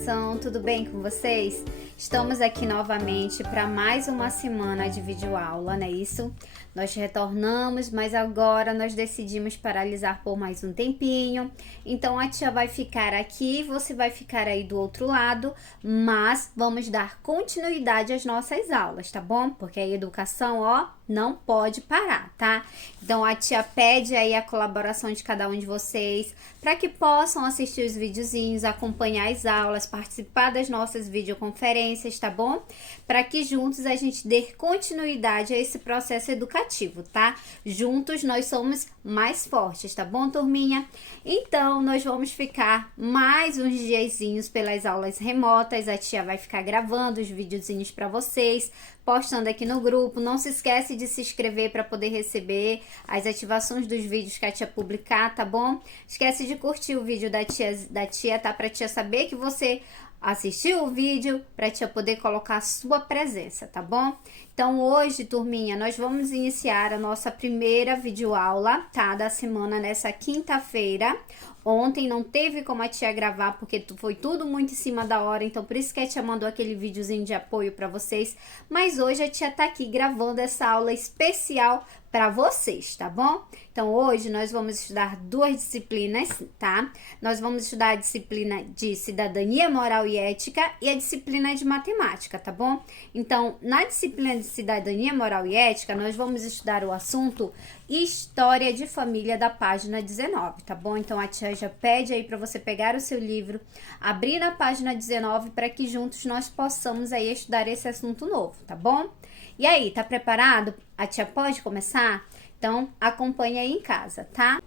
educação, tudo bem com vocês? Estamos aqui novamente para mais uma semana de videoaula, não é isso? Nós retornamos, mas agora nós decidimos paralisar por mais um tempinho. Então a tia vai ficar aqui, você vai ficar aí do outro lado, mas vamos dar continuidade às nossas aulas, tá bom? Porque a educação, ó, não pode parar, tá? Então a tia pede aí a colaboração de cada um de vocês para que possam assistir os videozinhos, acompanhar as aulas, participar das nossas videoconferências, tá bom? Para que juntos a gente dê continuidade a esse processo educativo, tá? Juntos nós somos mais fortes, tá bom, turminha? Então, nós vamos ficar mais uns diazinhos pelas aulas remotas, a tia vai ficar gravando os videozinhos para vocês, postando aqui no grupo. Não se esquece de se inscrever para poder receber as ativações dos vídeos que a tia publicar, tá bom? Esquece de curtir o vídeo da tia, tá? Pra tia saber que você assistiu o vídeo, pra tia poder colocar a sua presença, tá bom? Então hoje, turminha, nós vamos iniciar a nossa primeira videoaula, tá? Da semana, nessa quinta-feira. Ontem não teve como a tia gravar, porque foi tudo muito em cima da hora, então por isso que a tia mandou aquele videozinho de apoio para vocês. Mas hoje a tia tá aqui gravando essa aula especial para vocês, tá bom? Então hoje nós vamos estudar duas disciplinas, tá? Nós vamos estudar a disciplina de cidadania, moral e ética e a disciplina de matemática, tá bom? Então, na disciplina de cidadania, moral e ética, nós vamos estudar o assunto História de Família, da página 19, tá bom? Então a tia já pede aí para você pegar o seu livro, abrir na página 19 para que juntos nós possamos aí estudar esse assunto novo, tá bom? E aí, tá preparado? A tia pode começar? Então, acompanhe aí em casa, tá?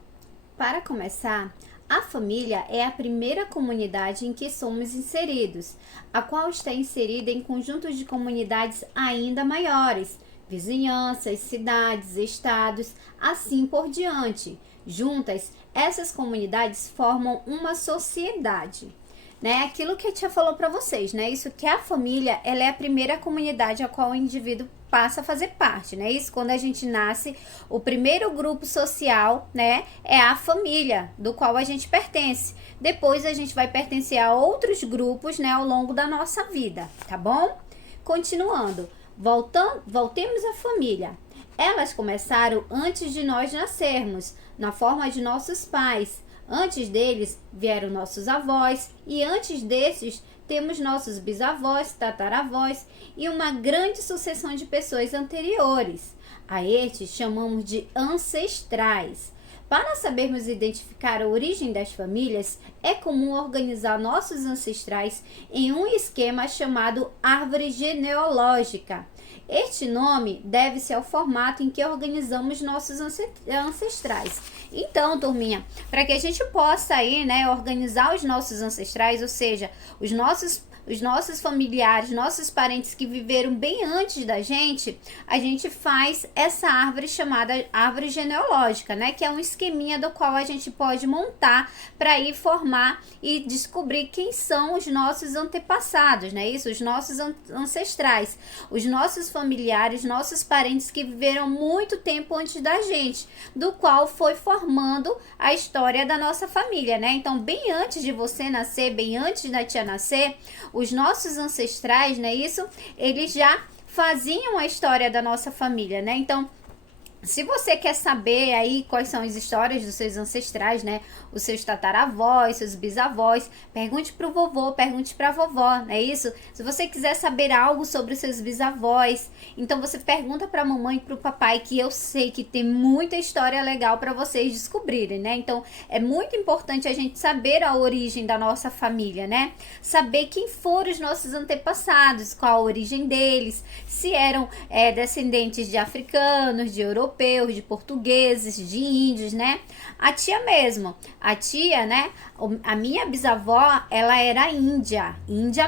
Para começar, a família é a primeira comunidade em que somos inseridos, a qual está inserida em conjuntos de comunidades ainda maiores, vizinhanças, cidades, estados, assim por diante. Juntas, essas comunidades formam uma sociedade, né? Aquilo que a tia falou para vocês, né? Isso que a família, ela é a primeira comunidade a qual o indivíduo passa a fazer parte, né? Isso, quando a gente nasce, o primeiro grupo social, né, é a família do qual a gente pertence. Depois a gente vai pertencer a outros grupos, né, ao longo da nossa vida, tá bom? Continuando, voltemos à família. Elas começaram antes de nós nascermos, na forma de nossos pais. Antes deles vieram nossos avós e antes desses temos nossos bisavós, tataravós e uma grande sucessão de pessoas anteriores. A estes chamamos de ancestrais. Para sabermos identificar a origem das famílias, é comum organizar nossos ancestrais em um esquema chamado árvore genealógica. Este nome deve-se ao formato em que organizamos nossos ancestrais. Então, turminha, para que a gente possa aí, né, organizar os nossos ancestrais, ou seja, os nossos familiares, nossos parentes que viveram bem antes da gente, a gente faz essa árvore chamada árvore genealógica, né? Que é um esqueminha do qual a gente pode montar para ir formar e descobrir quem são os nossos antepassados, né? Isso, os nossos ancestrais, os nossos familiares, nossos parentes que viveram muito tempo antes da gente, do qual foi formando a história da nossa família, né? Então, bem antes de você nascer, bem antes da tia nascer, os nossos ancestrais, né, isso, eles já faziam a história da nossa família, né? Então, se você quer saber aí quais são as histórias dos seus ancestrais, né? Os seus tataravós, seus bisavós, pergunte pro vovô, pergunte pra vovó, não é isso? Se você quiser saber algo sobre os seus bisavós, então você pergunta pra mamãe e pro papai, que eu sei que tem muita história legal pra vocês descobrirem, né? Então, é muito importante a gente saber a origem da nossa família, né? Saber quem foram os nossos antepassados, qual a origem deles, se eram descendentes de africanos, de europeus, de portugueses, de índios, né? A tia mesmo, a tia, né? A minha bisavó, ela era índia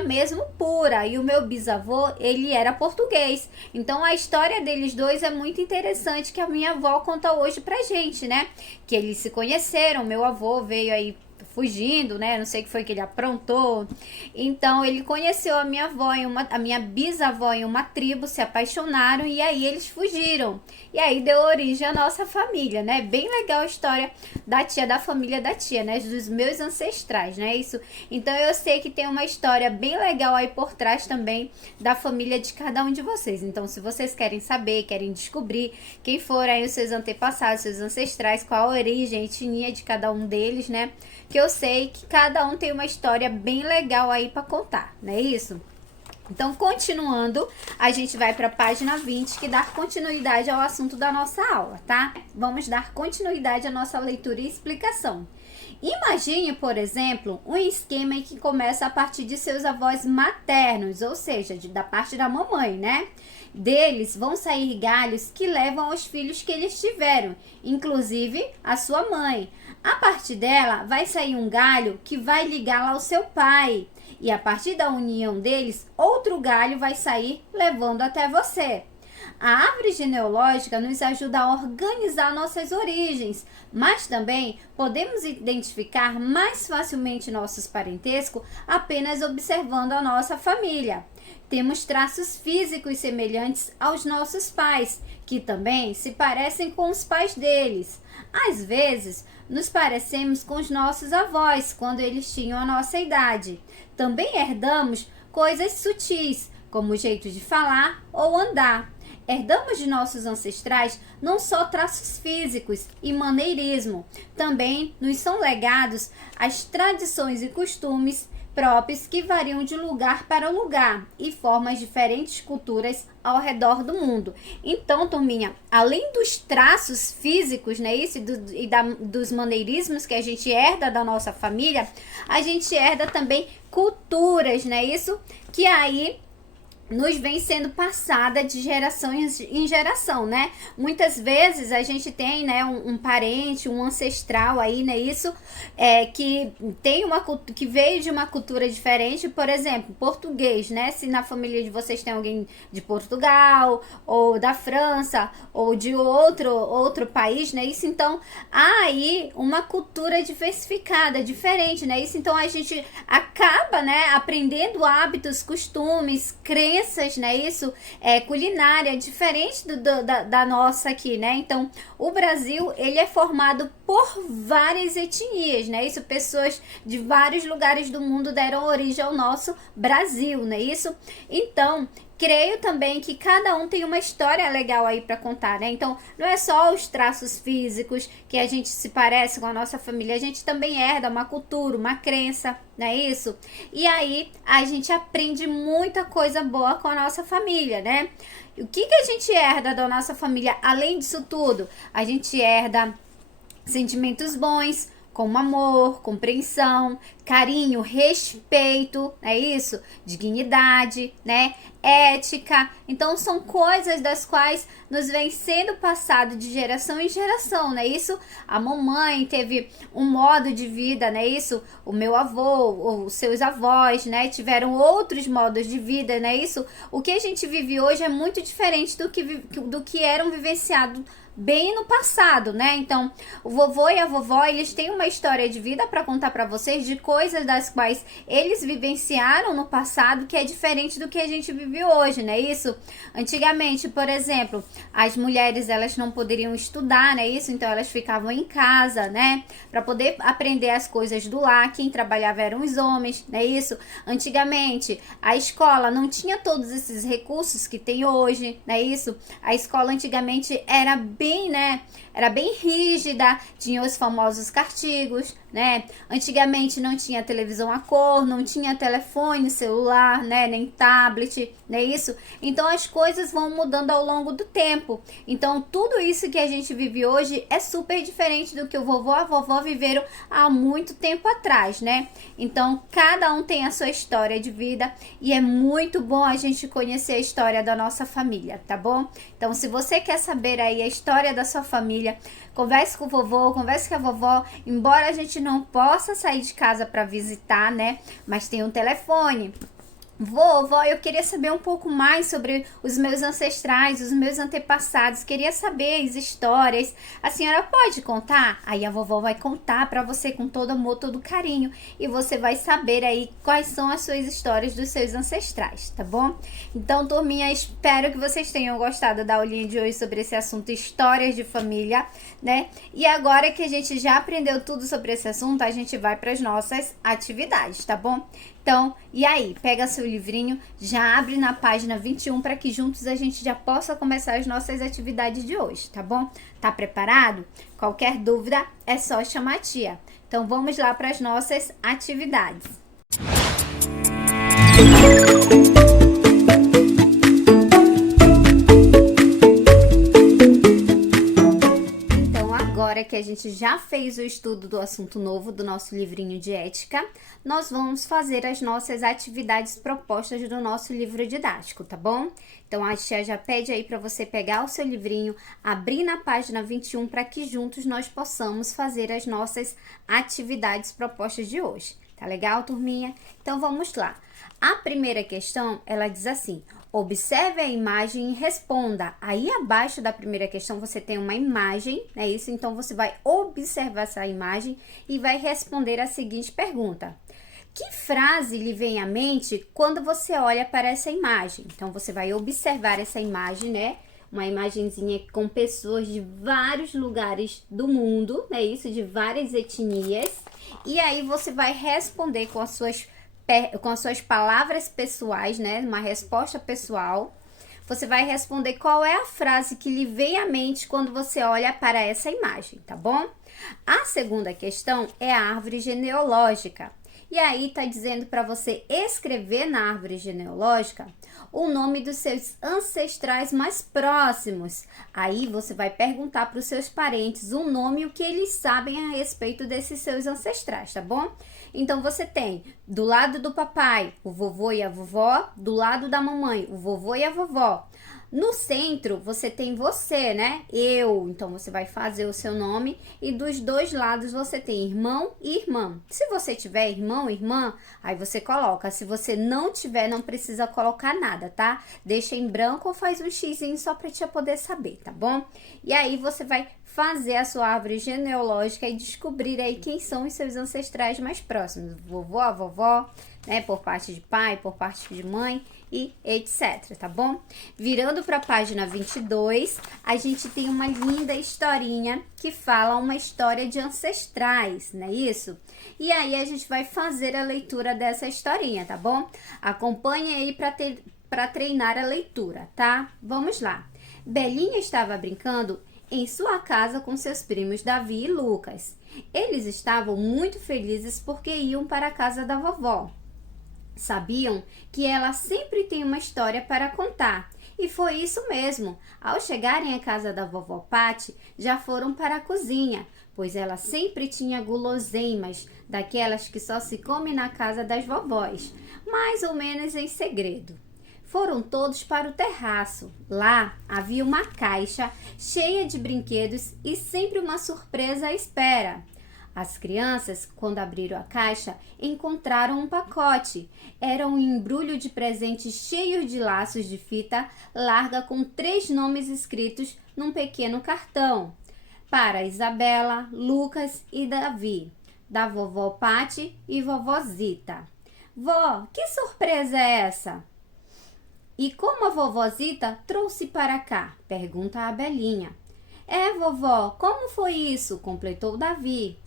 mesmo pura, e o meu bisavô, ele era português. Então a história deles dois é muito interessante, que a minha avó conta hoje pra gente, né? Que eles se conheceram, meu avô veio aí fugindo, né? Não sei o que foi que ele aprontou. Então ele conheceu a minha avó a minha bisavó em uma tribo, se apaixonaram e aí eles fugiram. E aí deu origem à nossa família, né? Bem legal a história da tia, da família da tia, né? Dos meus ancestrais, né? Isso. Então eu sei que tem uma história bem legal aí por trás também da família de cada um de vocês. Então, se vocês querem saber, querem descobrir quem foram aí os seus antepassados, seus ancestrais, qual a origem, a etnia de cada um deles, né? Que eu sei que cada um tem uma história bem legal aí para contar, não é isso? Então, continuando, a gente vai para a página 20, que dá continuidade ao assunto da nossa aula, tá? Vamos dar continuidade à nossa leitura e explicação. Imagine, por exemplo, um esquema em que começa a partir de seus avós maternos, ou seja, da parte da mamãe, né? Deles vão sair galhos que levam aos filhos que eles tiveram, inclusive a sua mãe. A partir dela vai sair um galho que vai ligá-la ao seu pai. E a partir da união deles, outro galho vai sair levando até você. A árvore genealógica nos ajuda a organizar nossas origens, mas também podemos identificar mais facilmente nossos parentescos apenas observando a nossa família. Temos traços físicos semelhantes aos nossos pais, que também se parecem com os pais deles. Às vezes, nos parecemos com os nossos avós quando eles tinham a nossa idade. Também herdamos coisas sutis, como o jeito de falar ou andar. Herdamos de nossos ancestrais não só traços físicos e maneirismo, também nos são legados as tradições e costumes próprios que variam de lugar para lugar e formam diferentes culturas ao redor do mundo. Então, turminha, além dos traços físicos, né, isso, dos maneirismos que a gente herda da nossa família, a gente herda também culturas, né, isso que aí nos vem sendo passada de geração em geração, né? Muitas vezes a gente tem, né, um parente, um ancestral aí, né, isso, que tem que veio de uma cultura diferente, por exemplo, português, né? Se na família de vocês tem alguém de Portugal, ou da França, ou de outro país, né? Isso, então, há aí uma cultura diversificada, diferente, né? Isso, então, a gente acaba, né, aprendendo hábitos, costumes, crenças, né, isso, culinária, diferente da nossa aqui, né, então, o Brasil, ele é formado por várias etnias, né, isso, pessoas de vários lugares do mundo deram origem ao nosso Brasil, né, isso, então, creio também que cada um tem uma história legal aí para contar, né? Então, não é só os traços físicos que a gente se parece com a nossa família, a gente também herda uma cultura, uma crença, não é isso? E aí, a gente aprende muita coisa boa com a nossa família, né? O que a gente herda da nossa família, além disso tudo? A gente herda sentimentos bons, como amor, compreensão, carinho, respeito, é isso? Dignidade, né? Ética. Então, são coisas das quais nos vem sendo passado de geração em geração, né? Isso, a mamãe teve um modo de vida, né? Isso, o meu avô, os seus avós, né? Tiveram outros modos de vida, né? Isso, o que a gente vive hoje é muito diferente do que eram vivenciados bem no passado, né? Então, o vovô e a vovó, eles têm uma história de vida para contar para vocês de coisas das quais eles vivenciaram no passado que é diferente do que a gente vive hoje, né? Isso, antigamente, por exemplo, as mulheres, elas não poderiam estudar, né? Isso, então elas ficavam em casa, né? Para poder aprender as coisas do lar, quem trabalhava eram os homens, né? Isso, antigamente, a escola não tinha todos esses recursos que tem hoje, né? Isso, a escola antigamente era bem, né? Era bem rígida, tinha os famosos castigos, né? Antigamente não tinha televisão a cor, não tinha telefone, celular, né? Nem tablet, né? Isso. Então as coisas vão mudando ao longo do tempo. Então tudo isso que a gente vive hoje é super diferente do que o vovô e a vovó viveram há muito tempo atrás, né? Então cada um tem a sua história de vida e é muito bom a gente conhecer a história da nossa família, tá bom? Então se você quer saber aí a história da sua família, converse com o vovô, converse com a vovó, embora a gente não possa sair de casa para visitar, né? Mas tem um telefone Vovó, eu queria saber um pouco mais sobre os meus ancestrais, os meus antepassados. Queria saber as histórias. A senhora pode contar? Aí a vovó vai contar para você com todo amor, todo carinho. E você vai saber aí quais são as suas histórias dos seus ancestrais, tá bom? Então, turminha, espero que vocês tenham gostado da aulinha de hoje sobre esse assunto, histórias de família, né? E agora que a gente já aprendeu tudo sobre esse assunto, a gente vai para as nossas atividades, tá bom? Então, e aí? Pega seu livrinho, já abre na página 21 para que juntos a gente já possa começar as nossas atividades de hoje, tá bom? Tá preparado? Qualquer dúvida é só chamar a tia. Então, vamos lá para as nossas atividades. Agora que a gente já fez o estudo do assunto novo do nosso livrinho de ética, nós vamos fazer as nossas atividades propostas do nosso livro didático, tá bom? Então a tia já pede aí para você pegar o seu livrinho, abrir na página 21 para que juntos nós possamos fazer as nossas atividades propostas de hoje. Tá legal, turminha? Então vamos lá. A primeira questão, ela diz assim: observe a imagem e responda. Aí abaixo da primeira questão você tem uma imagem, é isso? Então você vai observar essa imagem e vai responder a seguinte pergunta: que frase lhe vem à mente quando você olha para essa imagem? Então você vai observar essa imagem, né? Uma imagenzinha com pessoas de vários lugares do mundo, é isso? De várias etnias. E aí você vai responder com as suas palavras pessoais, né? Uma resposta pessoal. Você vai responder qual é a frase que lhe vem à mente quando você olha para essa imagem, tá bom? A segunda questão é a árvore genealógica. E aí tá dizendo para você escrever na árvore genealógica o nome dos seus ancestrais mais próximos. Aí você vai perguntar para os seus parentes o nome e o que eles sabem a respeito desses seus ancestrais, tá bom? Então você tem do lado do papai o vovô e a vovó, do lado da mamãe o vovô e a vovó. No centro, você tem você, né? Eu. Então, você vai fazer o seu nome. E dos dois lados, você tem irmão e irmã. Se você tiver irmão e irmã, aí você coloca. Se você não tiver, não precisa colocar nada, tá? Deixa em branco ou faz um xizinho só pra tia poder saber, tá bom? E aí, você vai fazer a sua árvore genealógica e descobrir aí quem são os seus ancestrais mais próximos. Vovô, a vovó, né? Por parte de pai, por parte de mãe e etc, tá bom? Virando para a página 22, a gente tem uma linda historinha que fala uma história de ancestrais, não é isso? E aí a gente vai fazer a leitura dessa historinha, tá bom? Acompanhe aí para treinar a leitura, tá? Vamos lá. Belinha estava brincando em sua casa com seus primos Davi e Lucas. Eles estavam muito felizes porque iam para a casa da vovó. Sabiam que ela sempre tem uma história para contar. E foi isso mesmo. Ao chegarem à casa da vovó Pati, já foram para a cozinha, pois ela sempre tinha guloseimas, daquelas que só se come na casa das vovós, mais ou menos em segredo. Foram todos para o terraço. Lá havia uma caixa cheia de brinquedos e sempre uma surpresa à espera. As crianças, quando abriram a caixa, encontraram um pacote. Era um embrulho de presentes cheio de laços de fita larga com 3 nomes escritos num pequeno cartão. Para Isabela, Lucas e Davi, da vovó Pati e vovó Zita. Vó, que surpresa é essa? E como a vovó Zita trouxe para cá? Pergunta a Belinha. É, vovó, como foi isso? Completou Davi.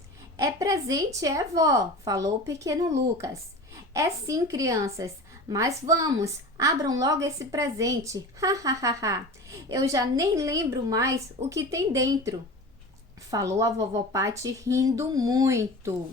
É presente, é, vó? Falou o pequeno Lucas. É sim, crianças, mas vamos, abram logo esse presente. Ha, ha, ha, ha. Eu já nem lembro mais o que tem dentro. Falou a vovó Pati rindo muito.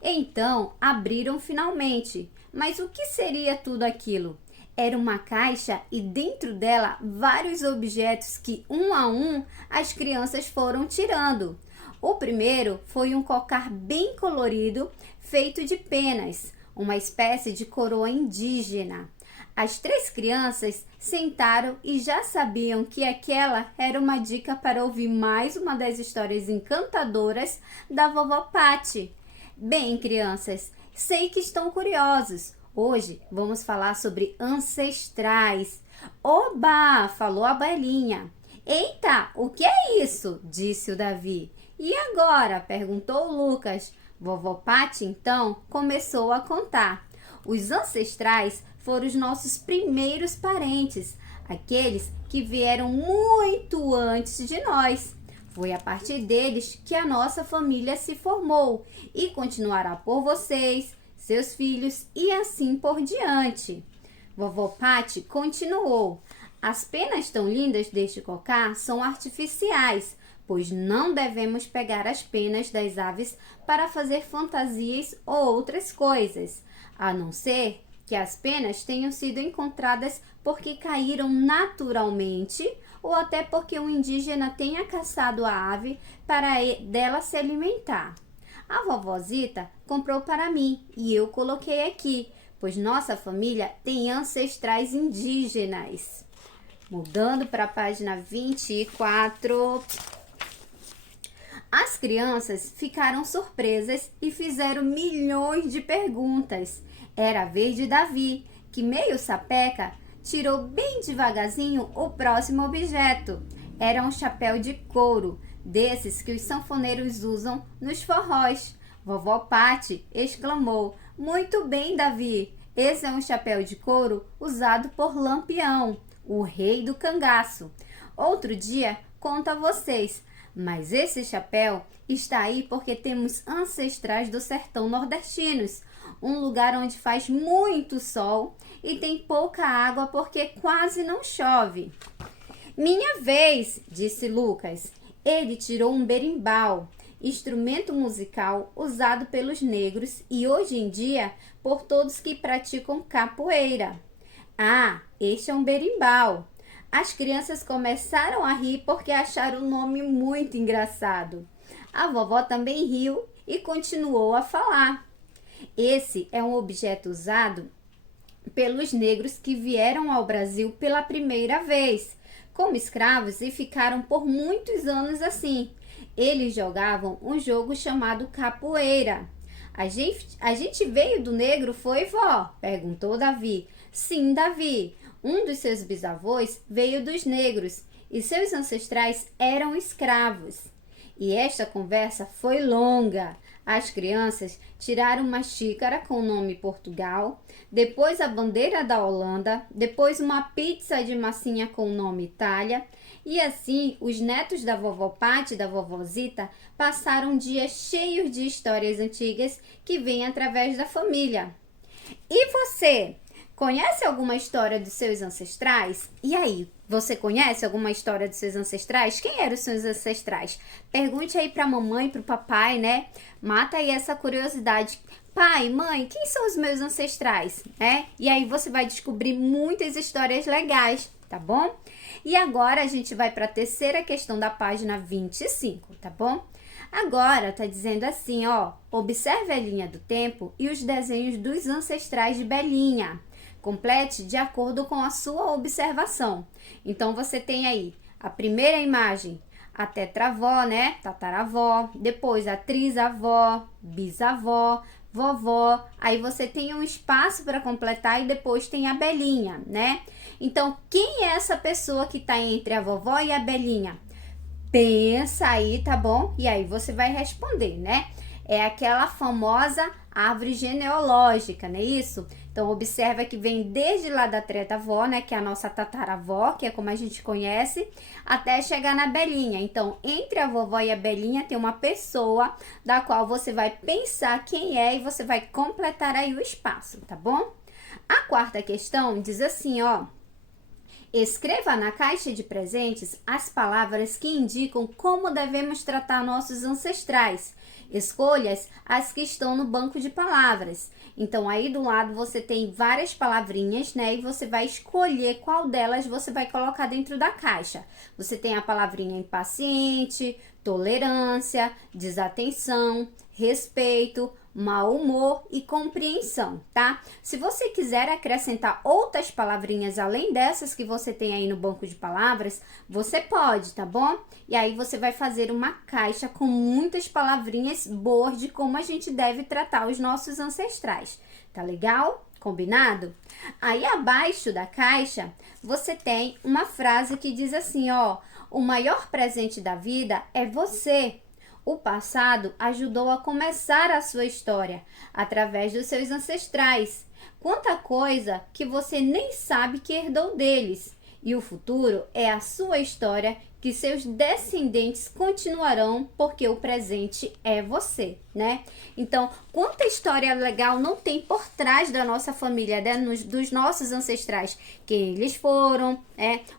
Então, abriram finalmente. Mas o que seria tudo aquilo? Era uma caixa e dentro dela vários objetos que, um a um, as crianças foram tirando. O primeiro foi um cocar bem colorido, feito de penas, uma espécie de coroa indígena. As 3 crianças sentaram e já sabiam que aquela era uma dica para ouvir mais uma das histórias encantadoras da vovó Pati. Bem, crianças, sei que estão curiosos. Hoje vamos falar sobre ancestrais. Oba! Falou a Belinha. Eita, o que é isso? Disse o Davi. E agora? Perguntou o Lucas. Vovó Pati, então, começou a contar. Os ancestrais foram os nossos primeiros parentes, aqueles que vieram muito antes de nós. Foi a partir deles que a nossa família se formou e continuará por vocês, seus filhos e assim por diante. Vovó Pati continuou. As penas tão lindas deste cocá são artificiais, pois não devemos pegar as penas das aves para fazer fantasias ou outras coisas, a não ser que as penas tenham sido encontradas porque caíram naturalmente ou até porque um indígena tenha caçado a ave para dela se alimentar. A vovózita comprou para mim e eu coloquei aqui, pois nossa família tem ancestrais indígenas. Mudando para a página 24. As crianças ficaram surpresas e fizeram milhões de perguntas. Era a vez de Davi, que meio sapeca, tirou bem devagarzinho o próximo objeto. Era um chapéu de couro, desses que os sanfoneiros usam nos forrós. Vovó Pati exclamou: "Muito bem, Davi! Esse é um chapéu de couro usado por Lampião, o rei do cangaço. Outro dia conto a vocês, mas esse chapéu está aí porque temos ancestrais do sertão nordestinos, um lugar onde faz muito sol e tem pouca água porque quase não chove." "Minha vez", disse Lucas. Ele tirou um berimbau, instrumento musical usado pelos negros e hoje em dia por todos que praticam capoeira. "Ah, este é um berimbau." As crianças começaram a rir porque acharam o nome muito engraçado. A vovó também riu e continuou a falar. "Esse é um objeto usado pelos negros que vieram ao Brasil pela primeira vez, como escravos e ficaram por muitos anos assim. Eles jogavam um jogo chamado capoeira." A gente veio do negro, foi, vó?" perguntou Davi. "Sim, Davi. Um dos seus bisavós veio dos negros e seus ancestrais eram escravos." E esta conversa foi longa. As crianças tiraram uma xícara com o nome Portugal, depois a bandeira da Holanda, depois uma pizza de massinha com o nome Itália. E assim, os netos da vovó Pati e da vovózita passaram dias cheios de histórias antigas que vêm através da família. E você? Conhece alguma história dos seus ancestrais? E aí, você conhece alguma história dos seus ancestrais? Quem eram os seus ancestrais? Pergunte aí pra mamãe, pro papai, né? Mata aí essa curiosidade. "Pai, mãe, quem são os meus ancestrais?" E aí você vai descobrir muitas histórias legais, tá bom? E agora a gente vai para a terceira questão da página 25, tá bom? Agora tá dizendo assim, ó: observe a linha do tempo e os desenhos dos ancestrais de Belinha. Complete de acordo com a sua observação. Então, você tem aí a primeira imagem, a tetravó, né? Tataravó. Depois, a trisavó, bisavó, vovó. Aí, você tem um espaço para completar e depois tem a Belinha, né? Então, quem é essa pessoa que tá entre a vovó e a Belinha? Pensa aí, tá bom? E aí, você vai responder, né? É aquela famosa árvore genealógica, não é isso? Então, observa que vem desde lá da tetravó, né, que é a nossa tataravó, que é como a gente conhece, até chegar na Belinha. Então, entre a vovó e a Belinha tem uma pessoa da qual você vai pensar quem é e você vai completar aí o espaço, tá bom? A quarta questão diz assim, ó: escreva na caixa de presentes as palavras que indicam como devemos tratar nossos ancestrais. Escolha as que estão no banco de palavras. Então, aí do lado você tem várias palavrinhas, né? E você vai escolher qual delas você vai colocar dentro da caixa. Você tem a palavrinha impaciente, tolerância, desatenção, respeito, mau humor e compreensão, tá? Se você quiser acrescentar outras palavrinhas além dessas que você tem aí no banco de palavras, você pode, tá bom? E aí você vai fazer uma caixa com muitas palavrinhas boas de como a gente deve tratar os nossos ancestrais, tá legal? Combinado? Aí abaixo da caixa, você tem uma frase que diz assim, ó: o maior presente da vida é você. O passado ajudou a começar a sua história através dos seus ancestrais. Quanta coisa que você nem sabe que herdou deles. E o futuro é a sua história que seus descendentes continuarão, porque o presente é você, né? Então, quanta história legal não tem por trás da nossa família, né? Dos nossos ancestrais, quem eles foram,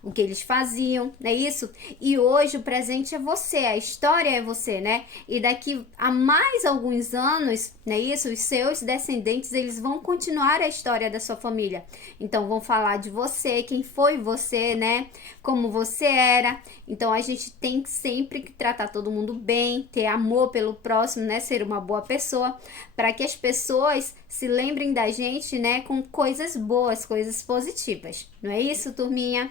o que eles faziam, não é isso? E hoje o presente é você, a história é você, né? E daqui a mais alguns anos, não é isso? Os seus descendentes, eles vão continuar a história da sua família. Então, vão falar de você, quem foi você, né? Como você era. Então, a gente tem sempre que tratar todo mundo bem, ter amor pelo próximo, né? Ser uma boa pessoa, para que as pessoas se lembrem da gente, né? Com coisas boas, coisas positivas. Não é isso, turminha?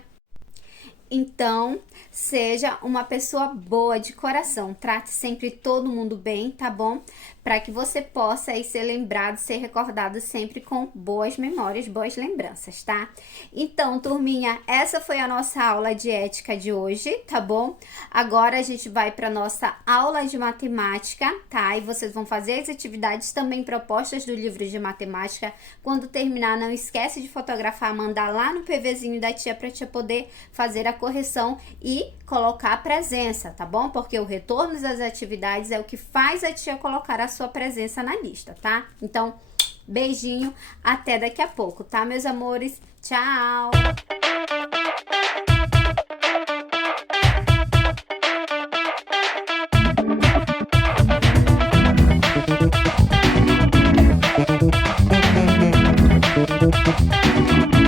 Então, seja uma pessoa boa de coração. Trate sempre todo mundo bem, tá bom? Para que você possa aí ser lembrado, ser recordado sempre com boas memórias, boas lembranças, tá? Então, turminha, essa foi a nossa aula de ética de hoje, tá bom? Agora a gente vai para nossa aula de matemática, tá? E vocês vão fazer as atividades também propostas do livro de matemática. Quando terminar, não esquece de fotografar, mandar lá no PVzinho da tia para tia poder fazer a correção e colocar a presença, tá bom? Porque o retorno das atividades é o que faz a tia colocar a sua presença na lista, tá? Então, beijinho, até daqui a pouco, tá, meus amores? Tchau!